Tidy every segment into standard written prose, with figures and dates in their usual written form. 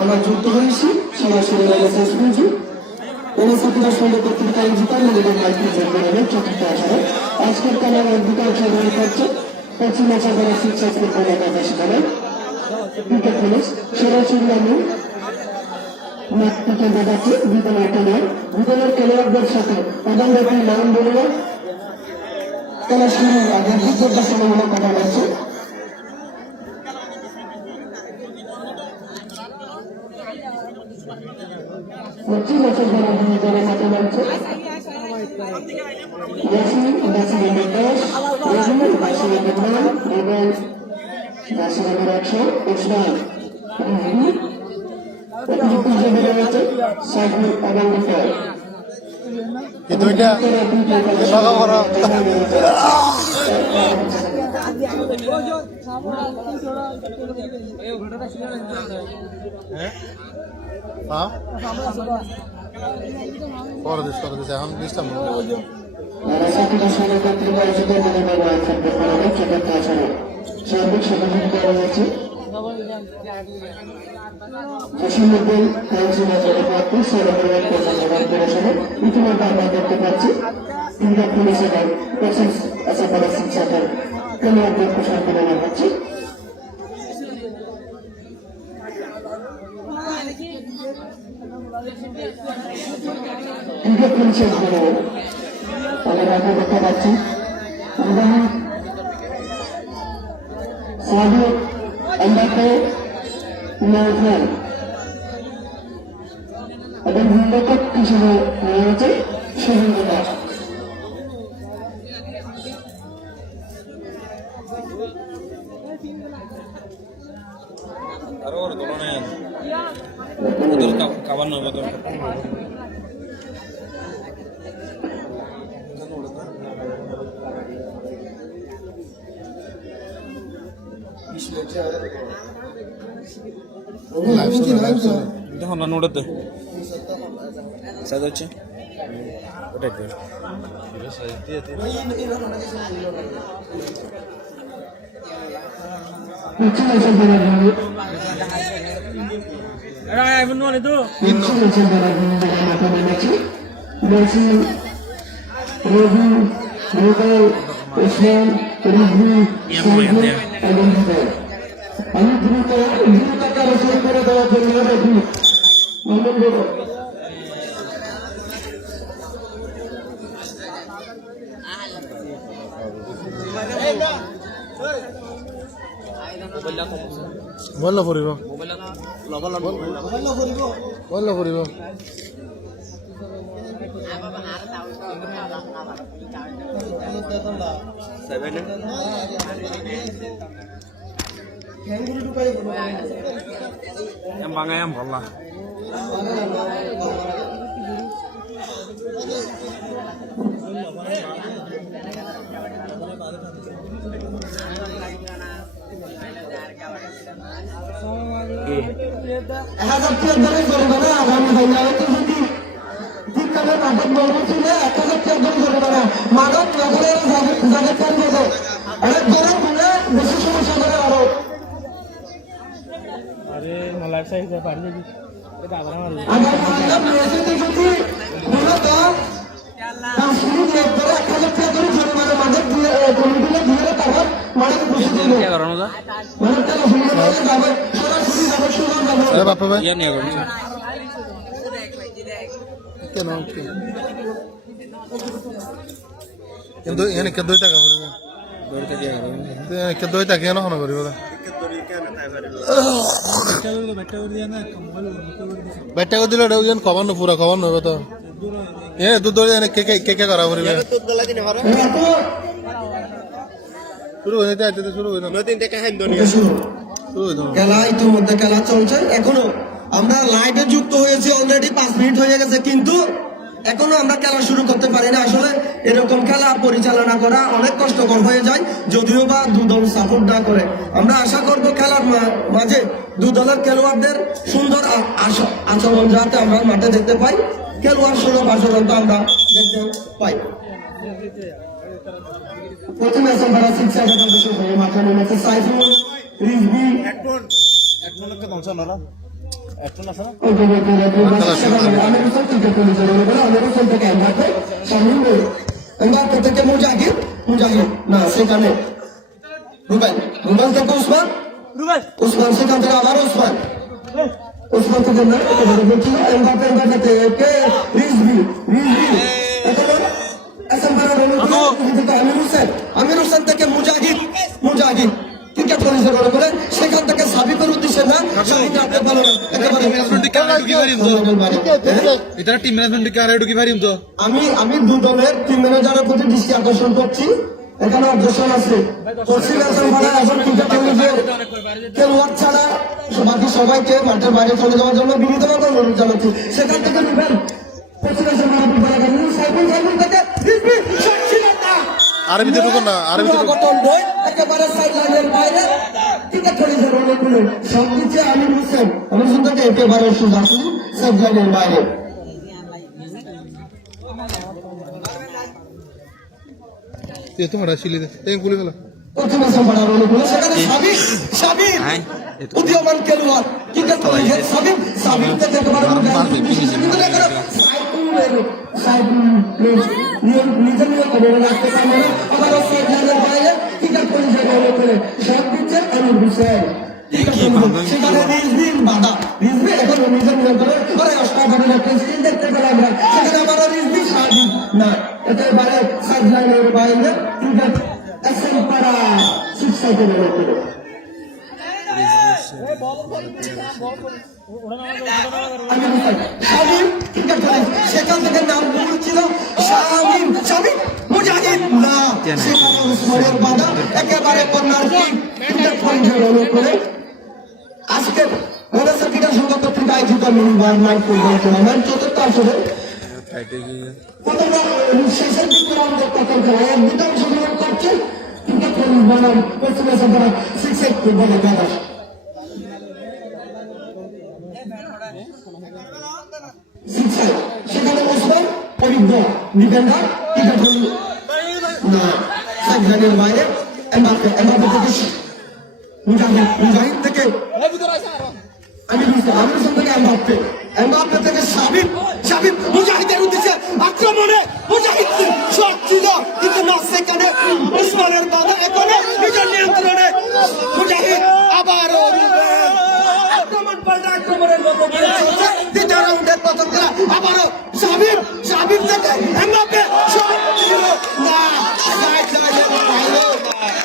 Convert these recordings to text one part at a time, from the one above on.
আমরা যুক্ত হয়েছি সরাসরি ছাত্রীরা সঙ্গে পত্রিকা আয়োজিতার নিজেদের মাইক্রো জন্মের চতুর্থ আসরে আজকের খেলার অধিকার অংশগ্রহণ করছে পশ্চিম আসামের শিক্ষার্থী কলকাতা সেখানে ক্রিকেট পুলিশ সরাসরি আমি মাঠ থেকে দেখাচ্ছি বিদ্যালয় খেলোয়াড় বিদ্যালয়ের খেলোয়াড়দের সাথে প্রধান ব্যক্তির নাম বলুন খেলা শুরুর আগে বিদ্যালয় সময় কথা বলছে। পশ্চিম বছর ধরে ভূমিকারে মাঠে নামছে ইয়াসমিন ব্যাসিলেন্ডের 10 রেজিমেন্ট ব্যাসিলেন্ডের 9 এবং ব্যাসিলেন্ডের 100 ওসমান অতিরিক্ত হিসেবে রয়েছে সাইফুল এবং নিফার এখন ডিস্টার্ব সার্বিক সহযোগিতা রয়েছে জসিমুদ্দিন ইতিমধ্যে আমরা দেখতে পাচ্ছি ক্রীড়া পুলিশের খেলোয়াড়দের পোশাক তুলে নেওয়া হচ্ছে। ক্রিকেট পুলিশের আমরা আগে দেখতে পাচ্ছি সাদিক এমবাপ্পে নেওয়ার এবং নির্বাচক হিসেবে রয়েছে শুভেন্দু দাস। দেখো না নোট দে সাইজ হচ্ছে ওটাই তো সাইজ দিয়ে দে এরা আইফোন ওয়ালে তো মেসি রবি রুবেল ওসমান রিজভি সাইফুল এবং হিদার আমি দ্রুত কারো শুরু করে দেওয়ার জন্য দেখি অনুরোধ বললো পড়িব বললো পড়িব em bằng em còn là বাপা ভাই কেন কিন্তু এখানে কে 2 টাকা পড়বে কে 2 টাকা কেন হন করিব বেটা করে দিলে ওজন খবর না পুরা খবর নবে তো এ দুধ দড়ি এনে কে কে কে করা পড়বে শুরু হয়ে যাইতে শুরু হয়ে না 3 টাকা হাইম দনিয়া শুরু খেলা ইতিমধ্যে খেলা চলছে এখনো আমরা লাইভে যুক্ত হয়েছি অলরেডি 5 মিনিট হয়ে গেছে কিন্তু এখনো আমরা খেলা শুরু করতে পারি না আসলে এরকম খেলা পরিচালনা করা অনেক কষ্টকর হয়ে যায় যদিও বা দু দল সাপোর্ট না করে আমরা আশা করব খেলার মাঝে দু দলের খেলোয়াড়দের সুন্দর আচরণ যাতে আমরা মাঠে দেখতে পাই খেলোয়াড় সুলভ আচরণ আমরা দেখতে পাই প্রথম ম্যাচে আমরা 6 একাদশ হয়ে মাঠে নেমেছে সাইফুল রিজভি আমির হোসেন ক্রিকেট পুলিশের আমির হোসেন থেকে এমবাপ্পে শামিম এমবাপ্পে থেকে মুজাহিদ না সেখানে রুবেল থেকে উসমান সেখান থেকে আবার উসমান থেকে না বলছিল এমবাপ্পে থেকে রিজভি এখানে আমির হোসেন থেকে মুজাহিদ ক্রিকেট পুলিশের বলে সেখান থেকে সাবিকের উদ্দেশ্যে না শাহিদ রাখতে পারলো না একেবারে আমি দু দলের টিম ম্যানেজারের প্রতি দৃষ্টি আকর্ষণ করছি এখানে অবজেকশন আছে এখন ক্রিকেট পুলিশের খেলোয়াড় ছাড়া বাকি সবাইকে মাঠের বাইরে চলে যাওয়ার জন্য বিনীতভাবে অনুরোধ জানাচ্ছি সেখান থেকে নেবেন আরবিতে ঢুকুন না আরবিতে একেবারে সাইড লাইনের বাইরে ক্রিকেট পুলিশের অনেকগুলো সবকিছু আমির হোসেন থেকে একেবারে সুযোগ সাইড লাইনের বাইরে তোমরা শিলিতে গুলি গেল প্রথমে সম্পাদক অনুকূলে সেখানে সাবির উদীয়মান খেলোয়াড় ক্রিকেট পুলিশের সাবির থেকে একেবারে নিজের নিয়ে করে রাখতে পারবে না আবার সাইড লাইনের বাইরে ক্রিকেট পুলিশের অনুকূলে সব দিচ্ছে আমির হোসেন সেখানে রিজভি এখন নিজের নিয়ন্ত্রণে করে অষ্টাধারণ প্রেসিডেন্ট দেখতে পেলাম আমরা সেখানে আবারও রিজভি সাবির না একেবারে সাইড লাইনের বাইরে ক্রিকেট পাড়া শিক্ষা করে সেখান থেকে নাম বলছিল শামিম মুজাহিদ না সেখানে উসমানের বাধা একেবারে কর্নার কিক ক্রিকেট পয়েন্টের অনুকূলে আজকে মনসা ক্রীড়া সংঘ কর্তৃক আয়োজিত মিনিবার নাইট ফুটবল টুর্নামেন্ট চতুর্থ আসরে শেষের দিকে আমাদের প্রথম খেলা এক দুটো অংশগ্রহণ করছে ক্রিকেট বনাম পশ্চিমে সন্তান 6 ফুটবল একাদশ সেখানে ওসমান অভিজ্ঞ ডিফেন্ডার ক্রিকেট না সাইডলাইনের বাইরে এমবাপ্পে থেকে মুজাহিদ থেকে আমির হোসেন থেকে এমবাপ্পে থেকে সাবিব মুজাহিদের উদ্দেশ্যে আক্রমণে মুজাহিদ শট ছিল কিন্তু না সেখানে ওসমানের বাধা এখানে নিজের নিয়ন্ত্রণে মুজাহিদ আবারও আক্রমণ পাল্টা আক্রমণের মধ্যে চলছে দ্বিতীয় রাউন্ডের প্রথম খেলা আবারও সাবিব থেকে এমবাপ্পে শট ছিল না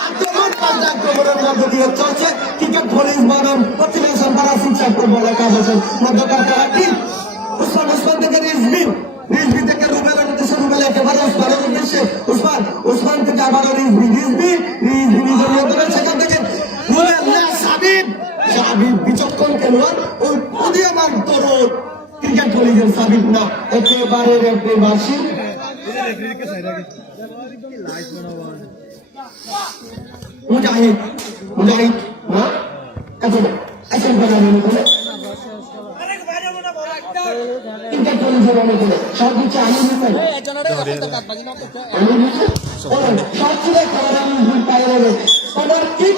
আক্রমণ পাল্টা আক্রমণের মধ্যে দিয়ে চলছে ক্রিকেট পুলিশ বনাম পশ্চিমে সম্পাদা শিক্ষা ফুটবল একাদশ মধ্যকার খেলাটি উসমান থেকে রিজভি থেকে রুবেলের উদ্দেশ্যে রুবেল একেবারে উসমানের উদ্দেশ্যে উসমান থেকে আবারও রিজভি নিজের নিয়ন্ত্রণে সেখান থেকে রুবেল না সাবিব বিচক্ষণ খেলোয়াড় ও উদীয়মান তরুণ ক্রিকেট পুলিশের সাবিব না একেবারে রেফারি মুজাহিদ না এখন বলে ক্রিকেট পুলিশের অনুকূলে সব কিছু আমির হোসেন সব ছিল পাইলে কর্নার কিক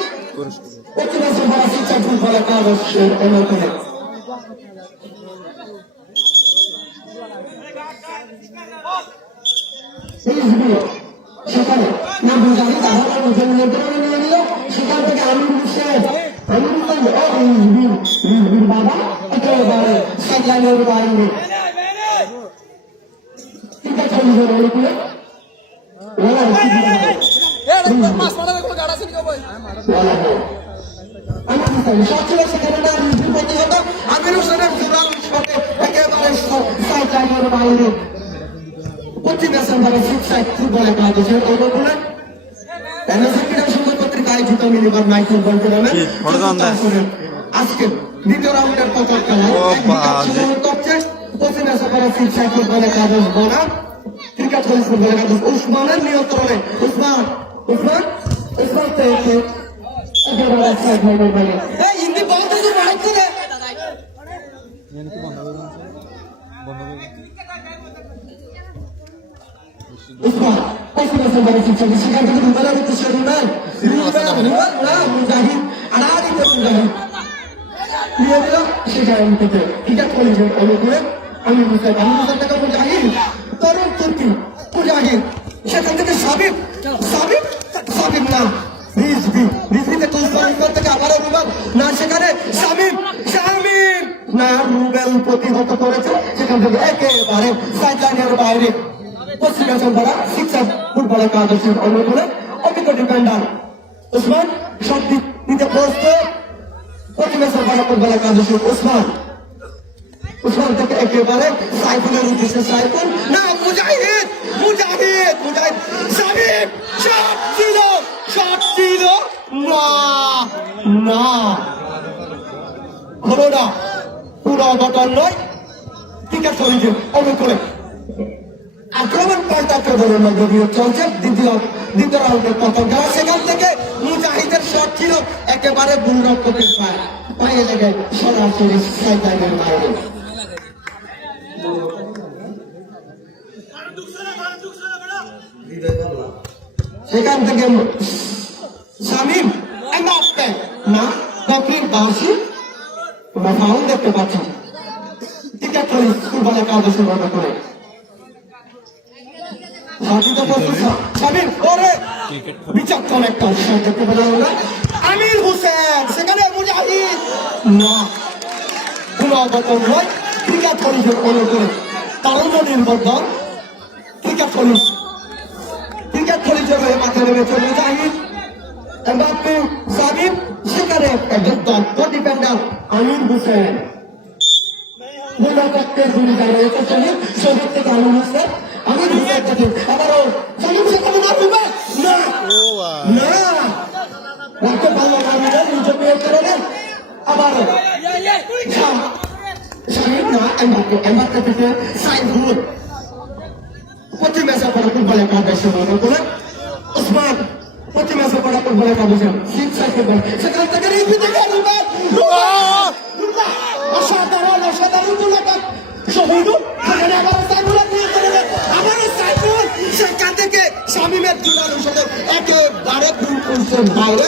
পশ্চিমে সম্পাদা শিক্ষা ফুটবল একাদশের অনুকূলে সেখানে মুজাহিদ আবার নিজের নিয়ন্ত্রণে নিয়ে নিল সেখান থেকে আমির হোসেন রিজভির বাবা একেবারে সাইড লাইনের বাইরে ক্রিকেট পুলিশের অনুকূলে সেখানে না রিজভির প্রতিহত আমির হোসেনের জোরাল শটে একেবারে সাইড লাইনের বাইরে পশ্চিমে সম্পাদক শিক্ষা ফুটবল একাদশের অনুকূলে আয়োজিত মিনিবার নাইট ফুটবল টুর্নামেন্ট আজকে দ্বিতীয় রাউন্ডের প্রথম খেলায় করছে পশ্চিমে সম্পাদক শিক্ষা ফুটবল একাদশ বনাম ক্রিকেট পুলিশ ফুটবল একাদশ উসমানের নিয়ন্ত্রণে উসমান থেকে একেবারে সাইড লাইনের বাইরে হিন্দি বন্ধ করে উসমান পশ্চিমে মেসেজ করে শিক্ষা সেখান থেকে রুবেলের উদ্দেশ্যে রুবেল না মুজাহিদ আনাদিতে মুজাহিদ নিয়ে দিল সেখান থেকে ক্রিকেট কলেজের অনুকূলে আমি বুঝতে থেকে মুজাহিদ তরুণ তুর্কি মুজাহিদ সেখান থেকে সাবিব না রিজভিতে তুলসির থেকে আবারও রুবেল না সেখানে শামিম না রুবেল প্রতিহত করেছে সেখান থেকে একেবারে সাইডলাইনের বাইরে পশ্চিম চম্পারা শিক্ষা ফুটবলের কার্যসূচির অনুকূলে অভিজ্ঞ ডিফেন্ডার ওসমান সব দিক নিতে প্রস্তুত পশ্চিম চম্পারা ফুটবলের কার্যসূচি ওসমান থেকে একেবারে সাইফুলের উদ্দেশ্যে সাইফুল না মুজাহিদ শামিম শট ছিল না হলো না পুরো ঘটন নয় ক্রিকেট চলছে অনুকূলে আক্রমণ পাল্টাক্রমণের মধ্যে দিয়ে চলছে দ্বিতীয় রাউন্ডের প্রথম খেলা সেখান থেকে মুজাহিদের শট ছিল একেবারে বুলরক্ষকের পায়ে লেগে সরাসরি সাইডলাইনের বাইরে সেখান থেকে শামিম না কমপ্লিট বাউসি তোমরা ফাউল দেখতে পাচ্ছ ক্রিকেট খেলি ফুটবলের কার্যসূচি বন্ধ করে শামিম ওরে বিচক্ষণ একটা উৎসাহ দেখতে পেলাম না আমির হোসেন সেখানে মুজাহিদ না কোন অবতন নয় ক্রিকেট কলেজের অনুকূলে তারুণ্য নির্ভর দল ক্রিকেট কলেজের হয়ে মাঠে নেমেছে মুজাহিদ এমবাপ্পে শামিম সেখানে একজন দক্ষ ডিফেন্ডার আমির হোসেন গোলরক্ষকের ভূমিকায় রয়েছে শহীদ থেকে আমির হোসেন থেকে আবারও শামিম সেখানে না রুবেল না রাখতে পারলো না রুবেল নিজের মেয়ের কারণে আবারও শামিম না এমবাপ্পে থেকে সাইফুল প্রতি ম্যাচে পড়া ফুটবলের কার্যসূচি বন্ধ করে ওসমান প্রতি ম্যাচে পড়া ফুটবলের কার্যসূচি সেখান থেকে অসাধারণ শহীদ সাইফুল সেখান থেকে শামিমের দুলার হিসেবে একেবারে বাইরে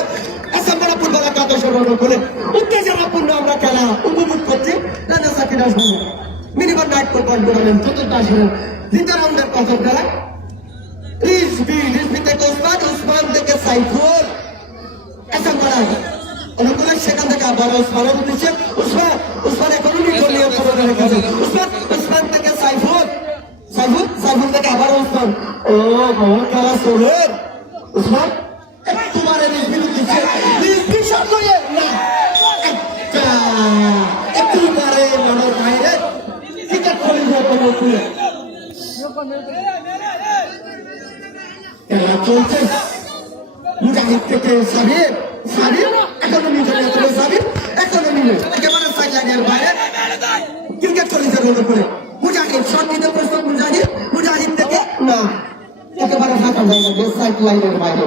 এসএমবি ফুটবলের কার্যসূচি বন্ধ করে উত্তেজনাপূর্ণ আমরা খেলা উপভোগ করছি রাজা সাকিব আসবে মিনিমাম নাইট ফুটবল টুর্নামেন্ট চতুর্থ আসরের দ্বিতীয় রাউন্ডের প্রথম খেলা রিজভি থেকে ওসমান থেকে সাইফুল অনুকূলে সেখান থেকে আবার ওসমানের উদ্দেশ্যে ওসমান এখনো নিয়ে ওসমান থেকে সাইফুল থেকে আবার ওসমান ও ভ্রমণ খেলা চলে ওসমান তোমার রিজভির উদ্দেশ্যে রিজভি শট না একেবারে মনের বাইরে ক্রিকেট কলেজের অনুকূলে খেলা চলছে মুজাহিদ থেকে সাবির এখনো নিয়ে একেবারে সাইডলাইনের বাইরে ক্রিকেট কলেজের অনুকূলে মুজাহিদ শট নিতে প্রস্তুত মুজাহিদ থেকে না একেবারে ফাঁকা জায়গা সাইডলাইনের বাইরে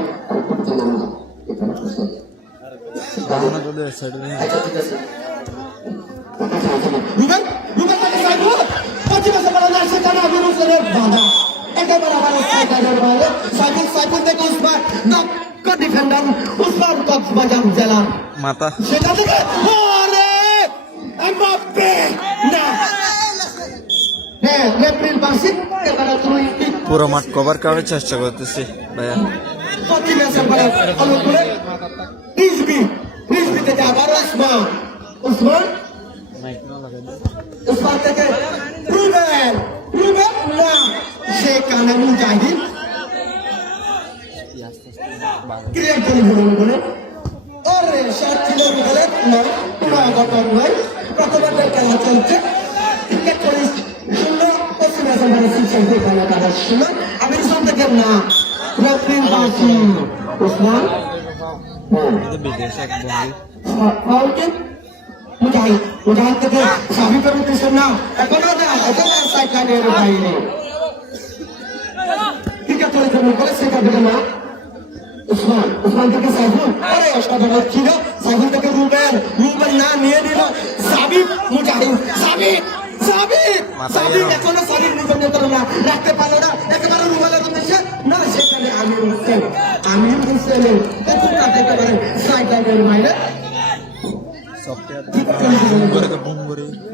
মাথা সেটা থেকে এমবাপ্পে না এপ্রিল মাসে পুরো মাঠ কভার করার চেষ্টা করতেছি ভাইয়া প্রতি ম্যাচে অনুকূলে রিজভি থেকে আবার ওসমান থেকে রুবেল না সেখানে মুজাহিদ ক্রিকেট বলে ওরে শট ছিল রুবেলের না কোনো অঘটন নয় প্রথমার্ধের খেলা চলছে ক্রিকেট কলেজ 0 পশ্চিম আসামের শিক্ষক খেলা তারা 0 আমির হোসেন থেকে না এপ্রিল মাসে ওসমান মুজাহিদ থেকে সাবিকের উদ্দেশ্যে না এখনো সাইডলাইনের বাইরে ক্রিকেট কলেজ সেখান থেকে না ওসমান থেকে সাইফুল আরে অসাধারণ ছিল সাইফুল থেকে রুবেল না নিয়ে নিল সাবিব মুজাহিদ সাবিক এখনো সাবিক নিজের নিয়ন্ত্রণ না রাখতে পারলো না, একেবারে রুবেলের উদ্দেশ্যে না, সেখানে আমির হোসেনের প্রথম রাত একেবারে সাইড লাইনের বাইরে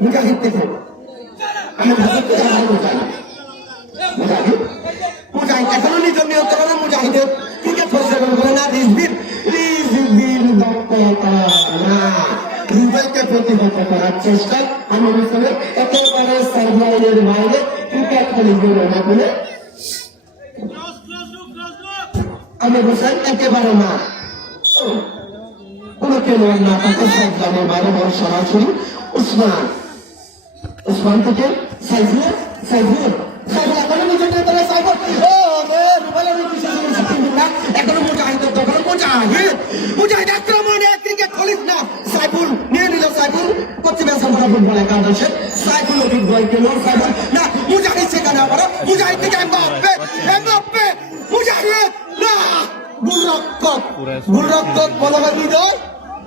মুজাহিদ থেকে মুজাহিদ এখনো নিজের নিয়ন্ত্রণে, মুজাহিদের ক্রিকেট পরিচালনা করে না রিজভির রুবেলকে প্রতিহত করার চেষ্টা আমির হোসেনের একেবারে সাইড লাইনের বাইরে ক্রিকেট খেলে না বলে আমির হোসেন একেবারে না কোন খেলোয়াড় না তাকে সাইড লাইনের বাইরে বড় সরাসরি উসমান থেকে সাইফুল এখনো নিজের নেতারা সাইফুল এখনো মুজাহিদ আক্রমণে ক্রিকেট খেলিস না, সাইফুল নিয়ে নিল, সাইফুল পশ্চিমে সম্পর্ক ফুটবল একাদশে সাইফুল অভিজ্ঞ খেলোয়াড়, সাইফুল না মুজাহিদ সেখানে আবার মুজাহিদ থেকে এমবাপ্পে মুজাহিদ না গুলরক্ষক বলা হয়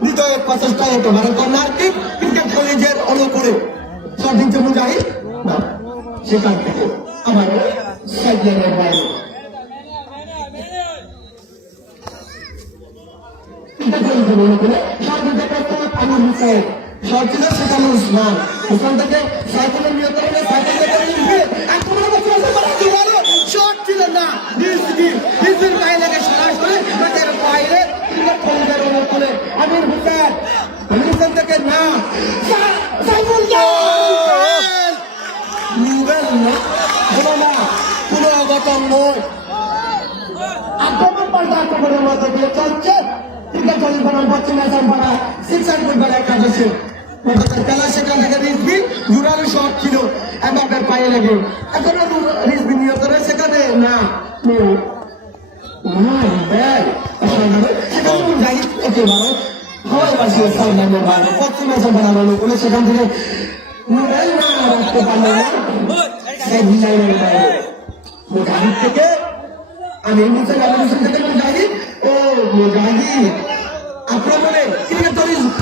হৃদয়ের প্রচেষ্টায় একেবারে কর্নার কিক ক্রিকেট কলেজের অনুকূলে সঠিক মুজাহিদ না, সেখান থেকে আবার সাইড লাইনের বাইরে সেখানে উসমান থেকে সাইকেলের নিয়ন্ত্রণে শট ছিল না, নিজের বাইরে সরাসরি বাইরে আমির হোসেন থেকে না পুরো অগতম নয়, আক্রমণ পাল্টা আক্রমণের মধ্যে দিয়ে চলছে ক্রিকেট পরিচালনা পশ্চিমে সম্পাদা শিক্ষা ফুটবল একাদশে খেলা, সেখান থেকে রিজভি জুড়ালো শট ছিল এমবাপ্পের পায়ে লেগে, এখনো রিজভি নিয়ত রয়েছে সেখানে না সেখানে মুজাহিদ একেবারে হাওয়ায় বাসিয়ে সামনের বাইরে পশ্চিমে সম্পাদা বলে সেখান থেকে মোবাইল না রাখতে পারলো না মুজাহিদ থেকে আমির হোসেন থেকে মুজাহিদ আক্রমণে ক্রিকেট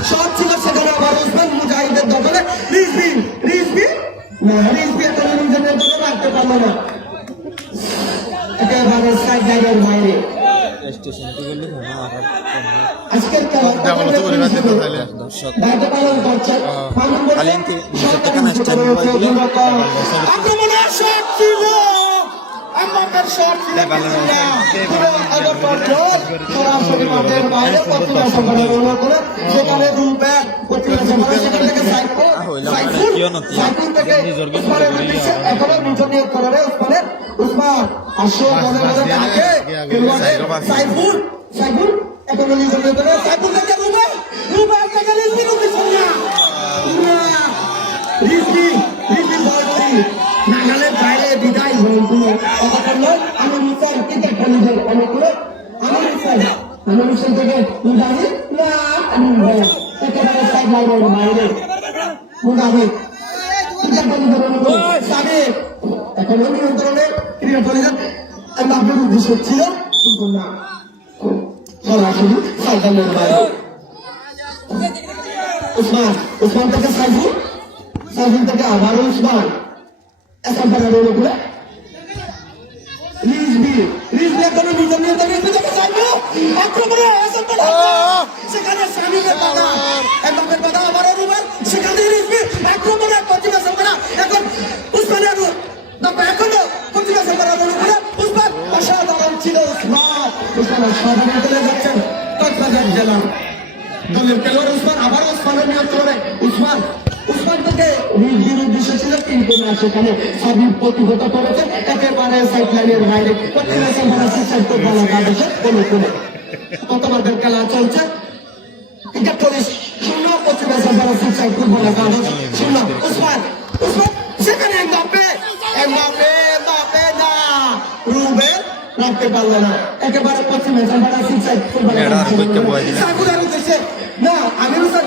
শট ছিল সেখানে আবার উসমান মুজাহিদের দখলে রিজভি এত নিজের দখলে রাখতে পারলো না, একেবারে সাইড লাইনের বাইরে আজকের দায়িত্ব পালন করছে আক্রমণের শট ছিল আমাদের শট ছিল সরাসরি মাঠের বাইরে পশ্চিমা সম্পাদন করে সেখানে রুবেল পশ্চিমা সম্পাদন সেখান থেকে সাইফুল থেকে এখনো নিজ নিয়োগ করে উসমান আসো সাইফুল এখনো নিজ নিয়োগ করে সাইফুল থেকে রুবেল থেকে রিজভি নাগালের বাইরে বিদায় হন কোনো কথা নয়, আমির হোসেন ক্রিকেট কলেজের অনুকূলে আমির হোসেন থেকে মুজাহিদ না একেবারে সাইড লাইনের বাইরে মুজাহিদ ক্রিকেট কলেজের অনুকূলে সাবিক এখনো নিয়ন্ত্রণে ক্রিকেট কলেজের এমবাপ্পের উদ্দেশ্য ছিল কিন্তু না সরাসরি সাইড লাইনের বাইরে উসমান থেকে সাইফুল থেকে আবার উসমান একাম্পারের অনুকূলে রিজভি এখনো নিজের নিয়ন্ত্রণে আক্রমণে সেখানে সামিকের বাধা এমবাপ্পের বাধা আবার রুবেল সেখানে রিজভি আক্রমণে পশ্চিমা সম্পাদা এখন উসমানের এখনো পশ্চিমা সম্পাদা অনুকূলে উসমান অসাধারণ ছিল উসমান অসাধারণ চলে যাচ্ছেন কক্সবাজার জেলা দলের খেলোয়াড় উসমান আবার উসমানের নিয়ন্ত্রণে উসমান থেকে রিজভির উদ্দেশ্য ছিল কিন্তু না, সেখানে সাবিক প্রতিহত করেছে একেবারে সাইড লাইনের বাইরে খেলা চলছে শূন্য পশ্চিমা সম্পাদক ফুটবল একাদশ শূন্য উসমান সেখানে এমবাপ্পে না রুবেল রাখতে পারলো না, একেবারে পশ্চিমা সম্পাদক ফুটবল সাইফুলের উদ্দেশ্যে না আমির হোসেন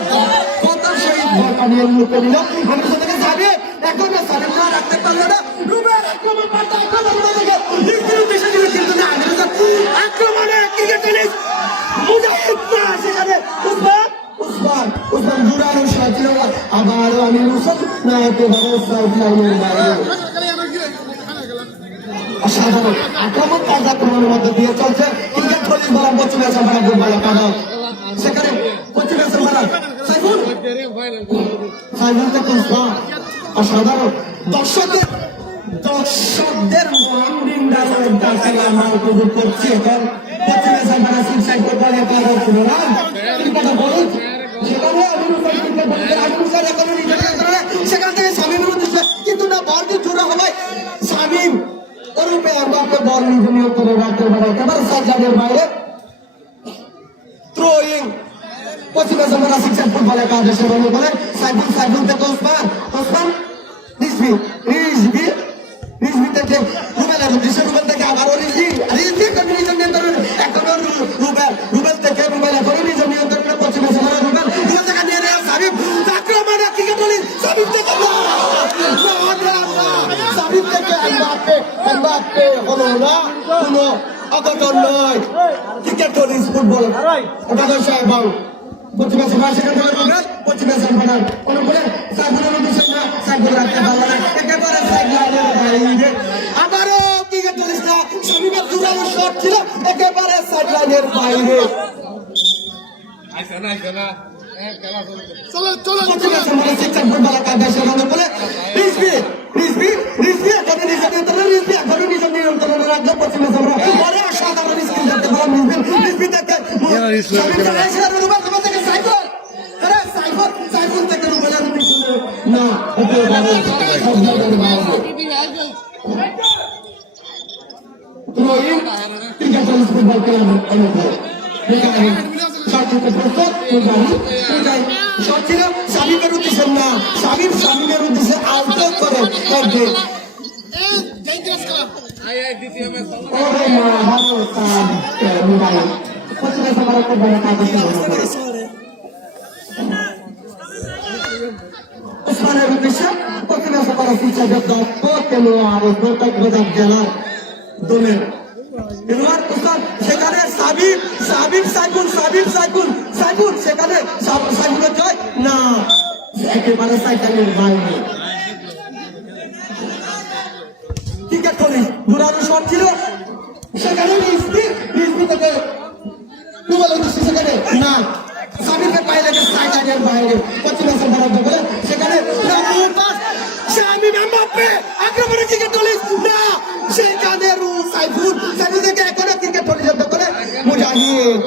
কত শহীদ নিয়ে মুখে নিল আমির হোসেন থেকে যাবে এখন সাবিক না রাখতে পারলো না, রুবেল আক্রমণ পাল্টা আক্রমণ থেকে রিজভির উদ্দেশ্যে ছিল কিন্তু না আমির হোসেন আক্রমণে ক্রিকেট টেনিস মুজাহিদ না সেখানে উসমান জুড়ানো শট ছিল আবার আবারও আমি রুসুল না একেবারে সাইড লাইনের বাইরে অসাধারণ আক্রমণ কার্যক্রমের মধ্যে দিয়ে চলছে ক্রিকেট পুলিশ বলা পশ্চিমে সামনে গোলবালা কাদা সেখানে পশ্চিমে সামনে সাইফুল থেকে অসাধারণ দর্শকদের মহানবিন্দারের কাছে আমরা উপভোগ করছি এখন পশ্চিমে সামনে সিক্সাইড গোলবালা কাদা ছিল না ক্রিকেট বলুন সেখানে সেখান থেকে শামীমের উদ্দেশ্যে কিন্তু না বল দিয়ে জোড়া হবে শামীম ওরূপে আমাকে বল নিয়ে করে রাখতে পারে একেবারে সাজানের বাইরে থ্রোয়িং পশ্চিমে সামনে সিক্সাইড ফুটবলের কাজ সেখানে বলে সাইফুল থেকে ওসমান রিজভি থেকে রুবেলের উদ্দেশ্যে রুবেল থেকে আবারও রিজভি কম্বিনেশন নিয়ন্ত্রণ এখন রুবেল থেকে রুবেল এখন নিজের নিয়ন্ত্রণে পশ্চিমে সামনে রুবেল থেকে নিয়ে নেয় সাবিব আক্রমণে ক্রিকেট বলি সাবিব থেকে সাবিব থেকে এমবাপ্পে হলো না কোনো অঘটন নয় ক্রিকেট বলি ফুটবল একাদশ এবং পশ্চিমে সামনে সেখান থেকে রুবেল পশ্চিমে সামনে অনুকূলে সাইফুলের উদ্দেশ্যে না সাইফুল রাখতে পারলো না একেবারে সাইফুলের বাইরে আবারও ক্রিকেট বলিসটা শামীমের জোরালো শট ছিল একেবারে সাইড লাইনের বাইরে চলো পশ্চিমে সামনে সিক্সাইড ফুটবল কাজ সেখানে বলে রিজভি এখানে নিজের নিয়ন্ত্রণে রাখলো পশ্চিমে সামনে বড় অসাধারণ স্কিল দেখতে পেলাম রিজভি থেকে সাইফুল থেকে রুবেলের না ক্রিকেট ফুটবল খেলার অনুভব শট ছিল শামীমের উদ্দেশ্যে না শামীমের উদ্দেশ্যে আউট করে ওসমানের উদ্দেশ্যে পশ্চিমে সামনে সিক্সাইড জেলার দলের সেখানে সাইফুল সেখানে সাইফুলের জয় না একেবারে সাইকেলের বাইরে ক্রিকেট করি দুরানো শট ছিল সেখানে রিজভি থেকে সেখানে না সাবিরকে পাইলে সাইকেলের বাইরে পশ্চিমে সামনে বলে সেখানে শামীম এমবাপ্পে আক্রমণে ক্রিকেট পুলিশ না সেখানে সাইফুল থেকে এখনো ক্রিকেট পুলিশ করে মুজাহিদ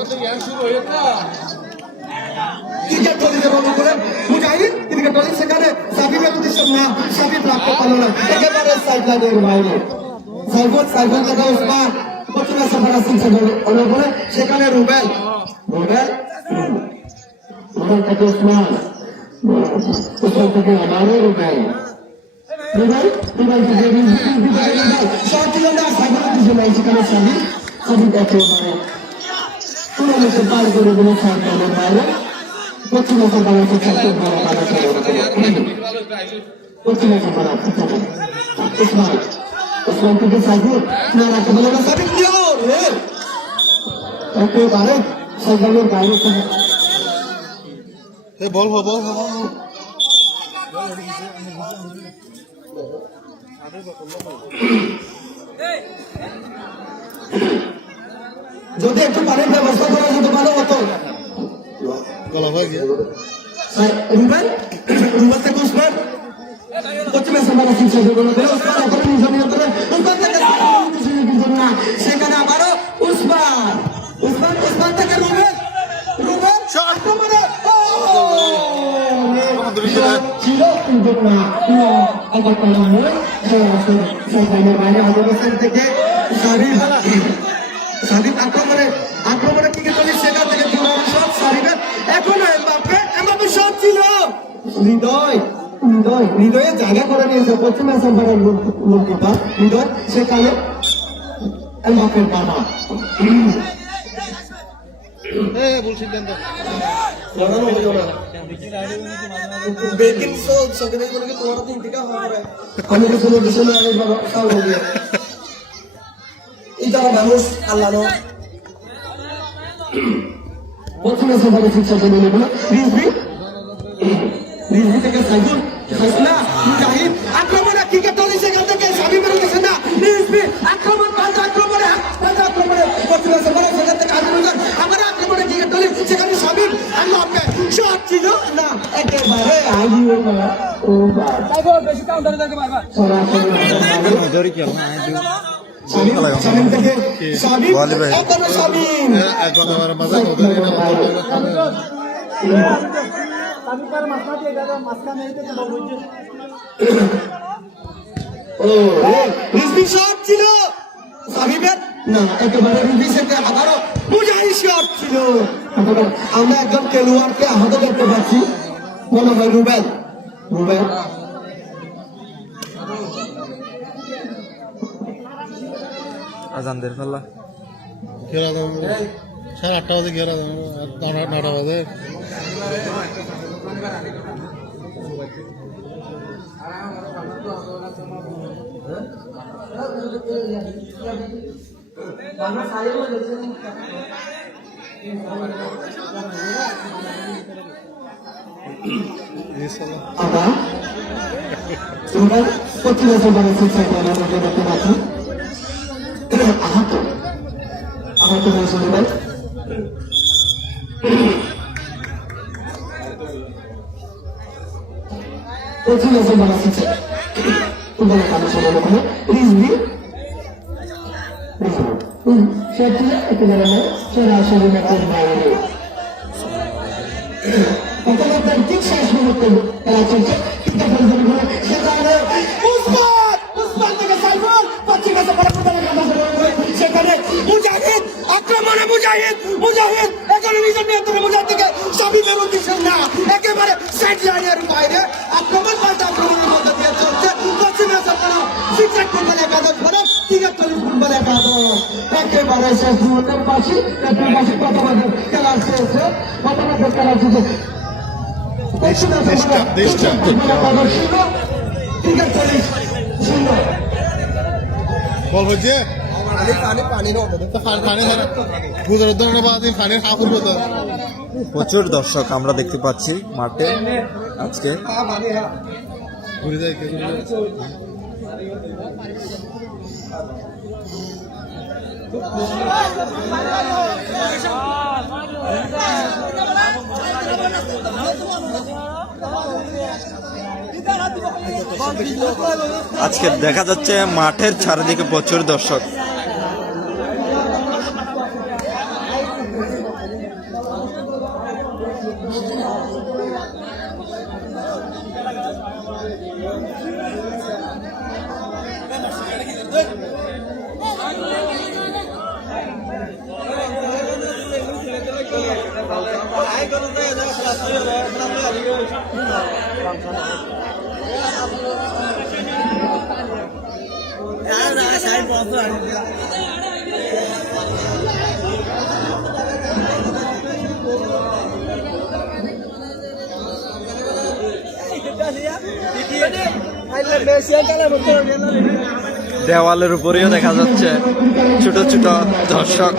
ক্রিকেট পুলিশের বন্ধ করে মুজাহিদ ক্রিকেট পুলিশ সেখানে সাবিবের উদ্দেশ্য না সাবিব রাখতে পারল না একেবারে সাইড লাইনের বাইরে সাইফুল থেকে ওসমান পশ্চিমে সামনে সিক্সাইড বলে সেখানে রুবেল থেকে ওসমান থেকে আবারও রুবেল শট ছিল না সাইফুলের পিছনে সেখানে সাবিব একেবারে টুর্নামেন্টে পার করে দিল সাইফুলের বাইরে পশ্চিমে সামনে সিক্সাইড বড় বাধা পশ্চিমে সামনে ওসমান থেকে সাইফুল না রাখতে বলে না সাবিব একেবারে সাইফুলের বাইরে বল যদি একটু পানির ব্যবস্থা করা যেতে পারে অত রুবেল থেকে ওসমান পশ্চিমে সামনে সিক্সাইড সেখানে আবারও ওসমান থেকে রুবেল আক্রমণে ছিল কিন্তু না থেকে সাবিব আক্রমণে ক্রিকেট পুলিশ সেখান থেকে সব সাবিবের এখনো এমবাপ্পে সব ছিল হৃদয়ে জায়গা করে নিয়েছে পশ্চিমে সামনে গোলকিপার হৃদয় সেখানে এমবাপ্পের বাবা মানুষ আল্লাহ পশ্চিমে সামনে শিক্ষা রিজভি রিজভি থেকে সাইফুল হাসনা মুজাহিদ আক্রমণে ক্রিকেট দল সেখান থেকে স্বামী বেরোতেছে না রিজভি আক্রমণ পাল্টা আক্রমণে প্রতিবাদ বলা সেখান থেকে আমার আক্রমণে ক্রিকেট দল সেখানে স্বামী আল্লাহ শট ছিল না একেবারে আইও না ও বেশি কাউন্টারে দেখে বারবার ধরে কি স্বামী থেকে স্বামী এখনো স্বামী একবার আমার মাঝে ওদের ও রিজভি শট ছিল সাবিবের না একেবারে রিজভি থেকে আবারও মুজাহিদ শট ছিল আমরা একজন খেলোয়াড়কে আহত দেখতে পাচ্ছি মনে হয় রুবেল রুবেল আজানদের ফেলা ঘেরা দাম 8:30 বাজে ঘেরা দাম 9টা বাজে আবার রুবেল প্রতিবাদ বলা হচ্ছে আমরা দেখতে পাচ্ছি আহত আহত হয়েছে রুবেল প্রতিবাদ বলা হচ্ছে বলে কাজ শুরু হলো রিজভি সেটি একেবারে সরাসরি ম্যাচের বাইরে প্রথমবার ঠিক শেষ মুহূর্তে খেলা চলছে সেখানে মুজাহিদ আক্রমণে মুজাহিদ মুজাহিদ এখানে নিজের নিয়ন্ত্রণে মুজাহিদ থেকে সবই বেরোতেছেন না একেবারে সেট লাইনের বাইরে আক্রমণ পাল্টা আক্রমণের মধ্যে দিয়ে চলছে পশ্চিমে সরকার সিক্রেট ফুটবল একাদশ করে 43 ফুটবল একাদশ একেবারে শেষ মুহূর্তের পাশে প্রথমে খেলা শেষে প্রথমে খেলা শেষে বল হচ্ছে প্রচুর দর্শক আমরা দেখতে পাচ্ছি মাঠে আজকে ঘুরে যায় আজকে দেখা যাচ্ছে মাঠের চারিদিকে প্রচুর দর্শক দেওয়ালের উপরেও দেখা যাচ্ছে ছোট ছোট দর্শক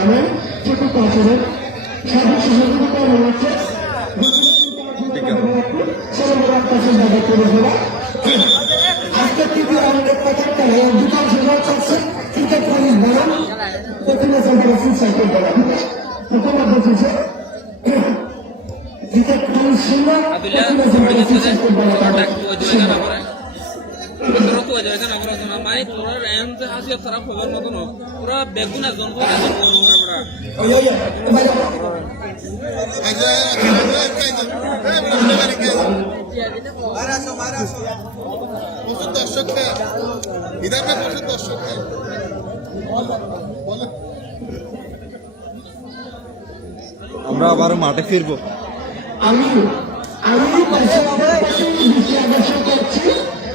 বেগুন একজন দর্শক ইধার না প্রচুর দর্শক আমরা আবার মাঠে ফিরবো আমি আকর্ষণ করছি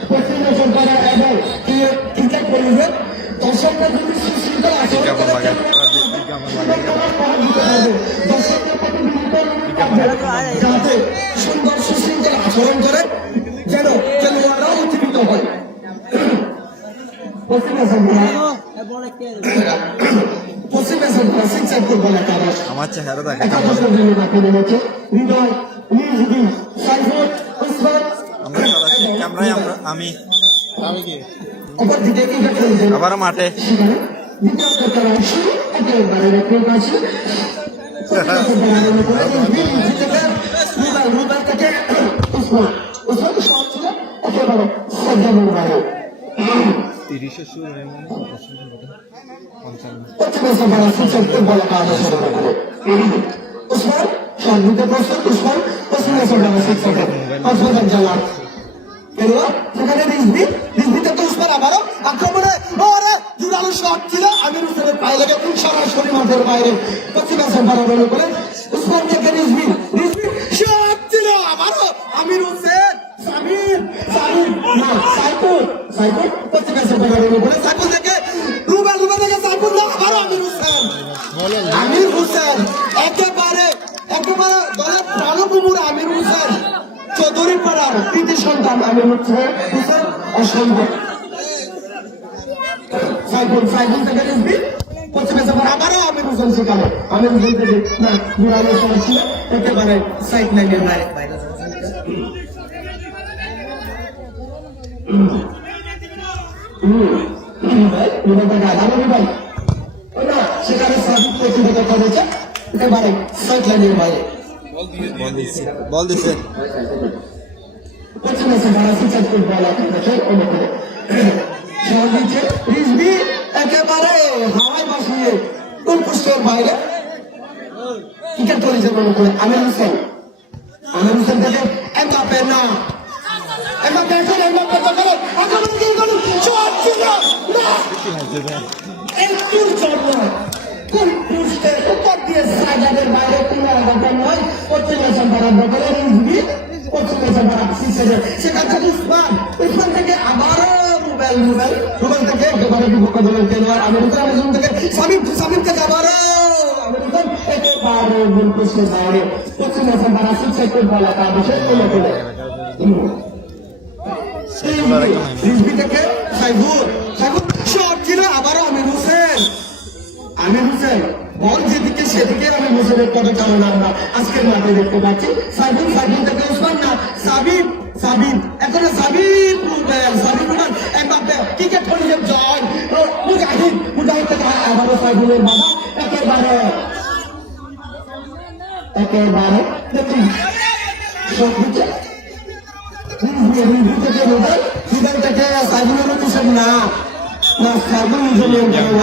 পশ্চিম সরকার এবং ক্রিকেট পরিবেশ দর্শকরা যদি সুশৃঙ্খল আচরণ করে যাতে সুন্দর সুশৃঙ্খল আচরণ করে যেন খেলোয়াড়রাও উজ্জীবিত হয় পশ্চিমে সরকার শিক্ষা ফুটবল একাদশ আমার চেহারা দেখা হৃদয় সাইফুল উসমান আমি আমি কি অপর দিকে ক্রিকেট খেলছেন আবার মাঠে সেখানে দ্বিতীয় খেলার অংশ একেবারে রেখে আছে রুবেল থেকে উসমান উসমান শট ছিল একেবারে সাজ্জাদের বাইরে উসমান শট দিতে প্রস্তুত উসমান উসমান জালাল সেখানে রিজভি থেকে উসমান আবারও আক্রমণে ওরে জোরালো শট ছিল আমির হোসেনের পায়ে লেগে সরাসরি মাঠের বাইরে পশ্চিম বাড়ানোর করে উসমান থেকে রিজভি শট ছিল আবারও আমির হোসেন সাইফুল পশ্চিম বাড়ানোর করে সাইফুল থেকে রুবেল থেকে সাইফুল না আবারও আমির হোসেন একেবারে দলের প্রাণকুমুর আমির হোসেন চৌধুরী পাড়ার কৃতি সন্তান আমির হোসেন অসম্ভব সাইফুল থেকে রিজভি পশ্চিমে আবারও আমির হোসেন সেখানে আমির হোসেন থেকে না জোরালো শট ছিল একেবারে সাইড লাইনের বাইরে সেখানে সাবিক প্রতিহত করেছে একেবারে সাইড লাইনের বাইরে বল দিছে পশ্চিমে বল রিজভি একেবারে হাওয়ায় বসিয়ে কোন পোস্টের বাইরে ক্রিকেট করেছে মনে করে আমির হোসেন থেকে এমবাপ্পে না এমবাপ্পে করে আক্রমণ কিন্তু শট ছিল না একটু জন্য কোন পোস্টের উপর দিয়ে সাজাদের বাইরে কোনো আঘাত নয় পশ্চিমে বরাবর করে রিজভি পশ্চিমে সেখান থেকে উসমান থেকে আবারও রুবেল থেকে একেবারে বিপক্ষ দলের খেলোয়াড় আমির হোসেন থেকে সামিম থেকে আবারও আমির হোসেন একেবারে গোল পোস্টের বাইরে পশ্চিম হাসান তারা সিক্সের বলা তার বিশেষ তুলে রিজভি থেকে সাইফুল শট ছিল আবারও আমির হোসেন বল যেদিকে সেদিকে আমির হোসেনের পদচারণা আমরা আজকের মাঠে দেখতে পাচ্ছি সাইফুল থেকে উসমান না সাবিব এখন সাবিব রুবেল এমবাপ্পে ক্রিকেট খেলছেন জয় মুজাহিদ থেকে আবারও সাইফুলের বাবা একেবারে দেখুন শট দিচ্ছে রিজভি থেকে রুবেল থেকে সাইফুলের হোসেন না সাইফুল নিজের